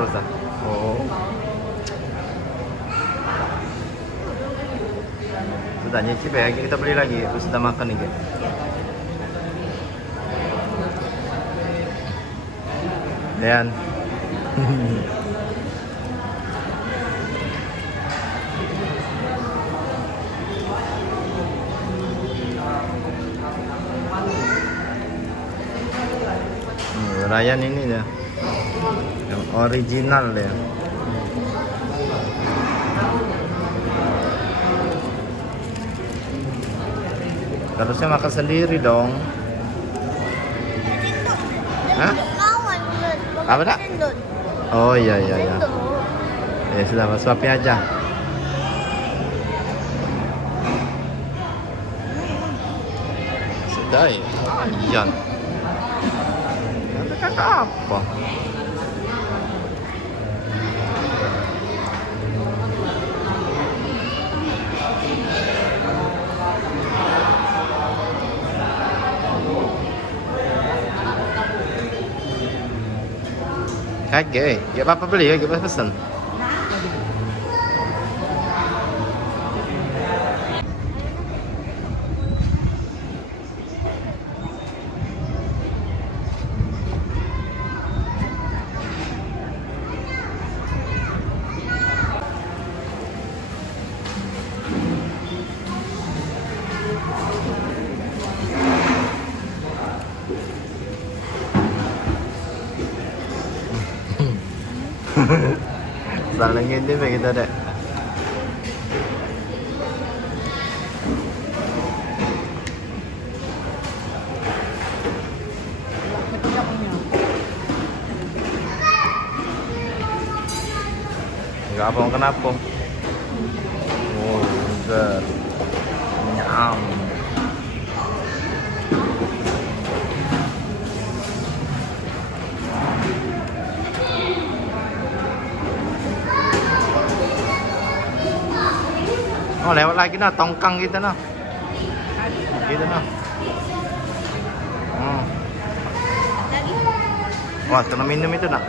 terus ah. Oh. Sudah nyicip ya, kita beli lagi. Terus sudah makan nih. Dan Ryan ini ya, yang original ya. Harusnya makan sendiri dong. Hah? Apa dak? Oh iya iya iya. Ya sudah, suapin aja. Sudah ya. Iya. Ada kakak apa? Kaget, gak apa-apa beli ya, gak apa-apa pesen. Salangin din ba kita dek? Enggak apa kenapa? Oh, enggak. Nyam. Oh, lewat lagi nah, tongkang kita nah. Gitu nah. Wah, kena minum itu nak.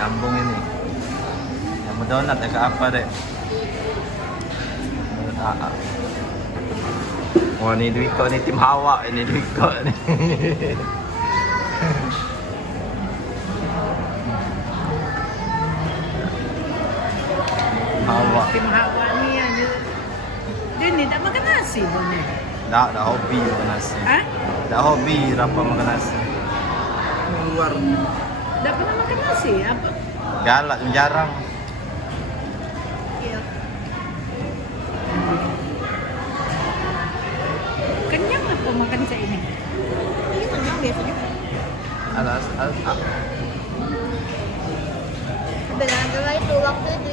Nyambung ini. Yang donat ya ke apa dek? Wah, ini Dwiko nih, tim Hawa ini Dwiko nih. Hawa. Tim Hawa nih aja. Dia tidak makan nasi boleh. Dah hobi makan nasi. Hah? Dah hobi apa makan nasi. Keluar. Tidak pernah makan nasi apa? Galak, jarang. Iya. Kenyang apa makan saya ini? Ini kenyang biasanya. Alas. Bilang itu waktu itu